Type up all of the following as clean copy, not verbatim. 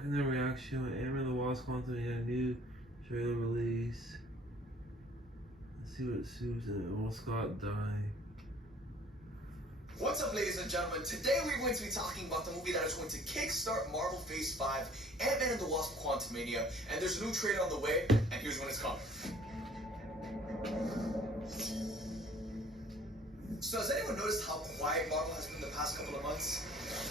And the reaction when Ant-Man the Wasp Quantumania new trailer release. Let's see what Susan will Scott die. What's up, ladies and gentlemen? Today we're going to be talking about the movie that is going to kickstart Marvel Phase 5, Ant-Man and the Wasp Quantumania, and there's a new trailer on the way, and here's when it's coming. So has anyone noticed how quiet Marvel has been the past couple of months?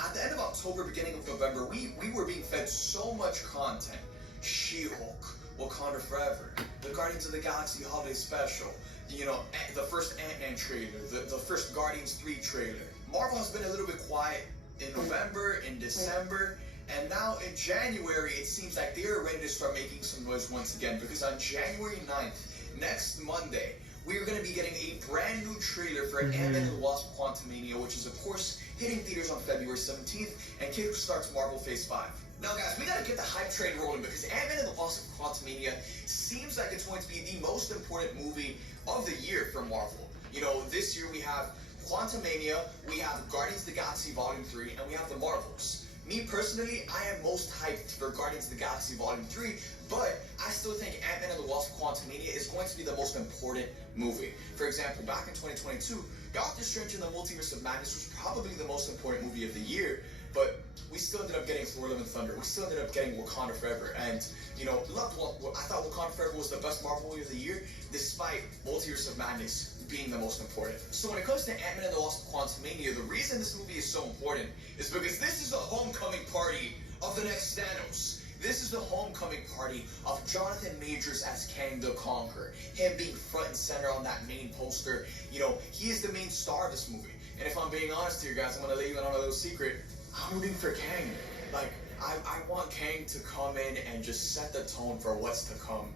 At the end of October, beginning of November, we were being fed so much content. She-Hulk, Wakanda Forever, the Guardians of the Galaxy Holiday Special, you know, the first Ant-Man trailer, the first Guardians 3 trailer. Marvel has been a little bit quiet in November, in December, and now in January, it seems like they're ready to start making some noise once again, because on January 9th, next Monday, we are going to be getting a brand new trailer for Ant-Man and the Wasp Quantumania, which is, of course, hitting theaters on February 17th and kickstarts Marvel Phase 5. Now, guys, we got to get the hype train rolling because Ant-Man and the Wasp Quantumania seems like it's going to be the most important movie of the year for Marvel. You know, this year we have Quantumania, we have Guardians of the Galaxy Volume 3, and we have the Marvels. Me personally, I am most hyped for Guardians of the Galaxy Volume 3, but I still think Ant-Man and the Wasp Quantumania is going to be the most important movie. For example, back in 2022, Doctor Strange in the Multiverse of Madness was probably the most important movie of the year, but we still ended up getting Thor: Love and Thunder. We still ended up getting Wakanda Forever. And, you know, I thought Wakanda Forever was the best Marvel movie of the year, despite Multiverse of Madness being the most important. So when it comes to Ant-Man and the Wasp Quantumania, the reason this movie is so important is because this is the homecoming party of the next Thanos. This is the homecoming party of Jonathan Majors as Kang the Conqueror. Him being front and center on that main poster. You know, he is the main star of this movie. And if I'm being honest here, guys, I'm going to let you in on a little secret. I'm rooting for Kang. Like, I want Kang to come in and just set the tone for what's to come.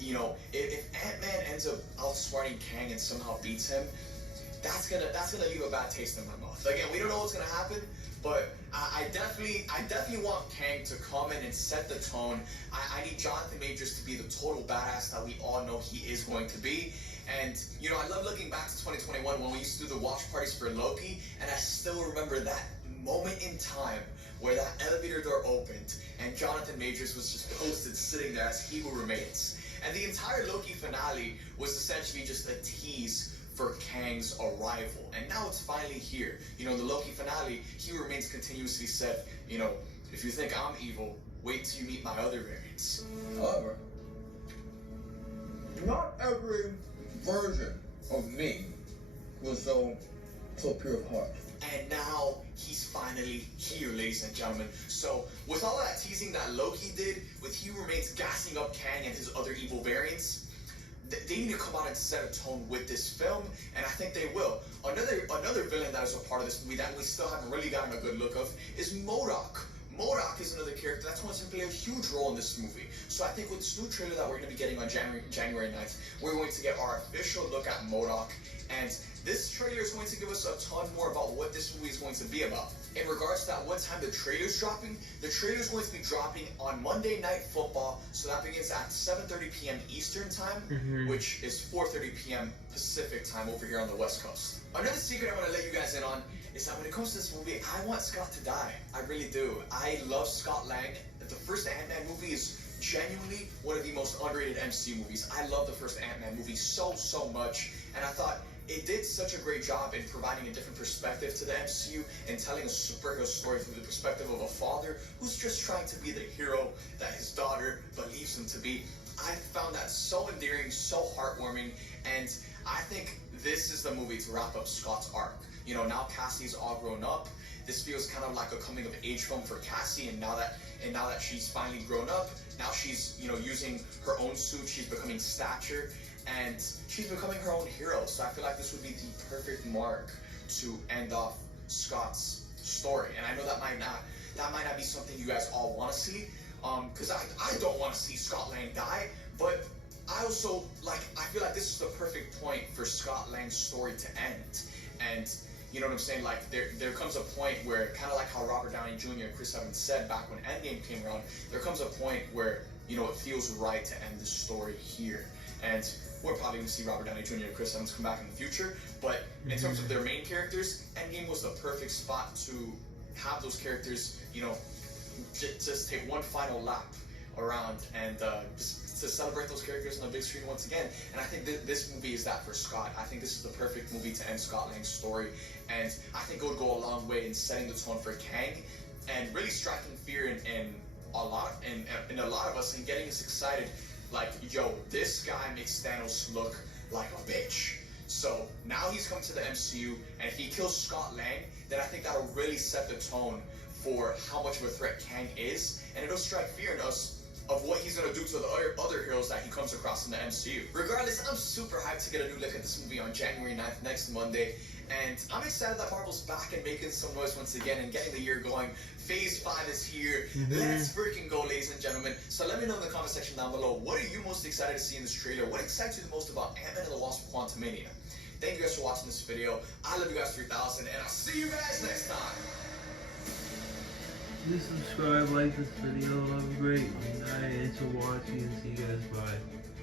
You know, if Ant-Man ends up outsmarting Kang and somehow beats him, that's gonna leave a bad taste in my mouth. Again, we don't know what's gonna happen, but I definitely want Kang to come in and set the tone. I need Jonathan Majors to be the total badass that we all know he is going to be. And, you know, I love looking back to 2021 when we used to do the watch parties for Loki, and I still remember that moment in time where that elevator door opened and Jonathan Majors was just posted sitting there as He Who Remains. And the entire Loki finale was essentially just a tease for Kang's arrival. And now it's finally here. You know, in the Loki finale, He Who Remains continuously said, you know, if you think I'm evil, wait till you meet my other variants. However, not every version of me was so pure of heart. And now he's finally here, ladies and gentlemen. So with all that teasing that Loki did, with He Who Remains gassing up Kang and his other evil variants, they need to come out and set a tone with this film, and I think they will. Another villain that is a part of this movie that we still haven't really gotten a good look of is MODOK. MODOK is another character that's going to play a huge role in this movie. So I think with this new trailer that we're going to be getting on January 9th, we're going to get our official look at MODOK, and this trailer is going to give us a ton more about what this movie is going to be about. In regards to what time the trailer's dropping, the trailer's going to be dropping on Monday Night Football, so that begins at 7:30 p.m. Eastern Time, which is 4:30 p.m. Pacific Time over here on the West Coast. Another secret I want to let you guys in on is that when it comes to this movie, I want Scott to die. I really do. I love Scott Lang. The first Ant-Man movie is genuinely one of the most underrated MCU movies. I love the first Ant-Man movie so much, and I thought it did such a great job in providing a different perspective to the MCU and telling a superhero story from the perspective of a father who's just trying to be the hero that his daughter believes him to be. I found that so endearing, so heartwarming, and I think this is the movie to wrap up Scott's arc. You know, now Cassie's all grown up. This feels kind of like a coming of age film for Cassie, and now that she's finally grown up, now she's, you know, using her own suit, she's becoming Stature, and she's becoming her own hero. So I feel like this would be the perfect mark to end off Scott's story. And I know that might not be something you guys all want to see, because I don't want to see Scott Lang die, but I also, like, I feel like this is the perfect point for Scott Lang's story to end. And you know what I'm saying? Like, there comes a point where, kind of like how Robert Downey Jr. and Chris Evans said back when Endgame came around, there comes a point where, you know, it feels right to end the story here. And we're probably going to see Robert Downey Jr. and Chris Evans come back in the future, but in terms of their main characters, Endgame was the perfect spot to have those characters, you know, just take one final lap around and just to celebrate those characters on the big screen once again. And I think this movie is that for Scott. I think this is the perfect movie to end Scott Lang's story, and I think it would go a long way in setting the tone for Kang and really striking fear in a lot of us and getting us excited. Like, yo, this guy makes Thanos look like a bitch. So now he's come to the MCU and if he kills Scott Lang, then I think that'll really set the tone for how much of a threat Kang is, and it'll strike fear in us of what he's gonna do to the other heroes that he comes across in the MCU. Regardless, I'm super hyped to get a new look at this movie on January 9th, next Monday, and I'm excited that Marvel's back and making some noise once again and getting the year going. Phase 5 is here. Let's freaking go, ladies and gentlemen. So let me know in the comment section down below, what are you most excited to see in this trailer? What excites you the most about Ant-Man and the Wasp: Quantumania? Thank you guys for watching this video. I love you guys 3000, and I'll see you guys next time. Please subscribe, like this video. Have a great night. Thanks for watching, and see you guys. Bye.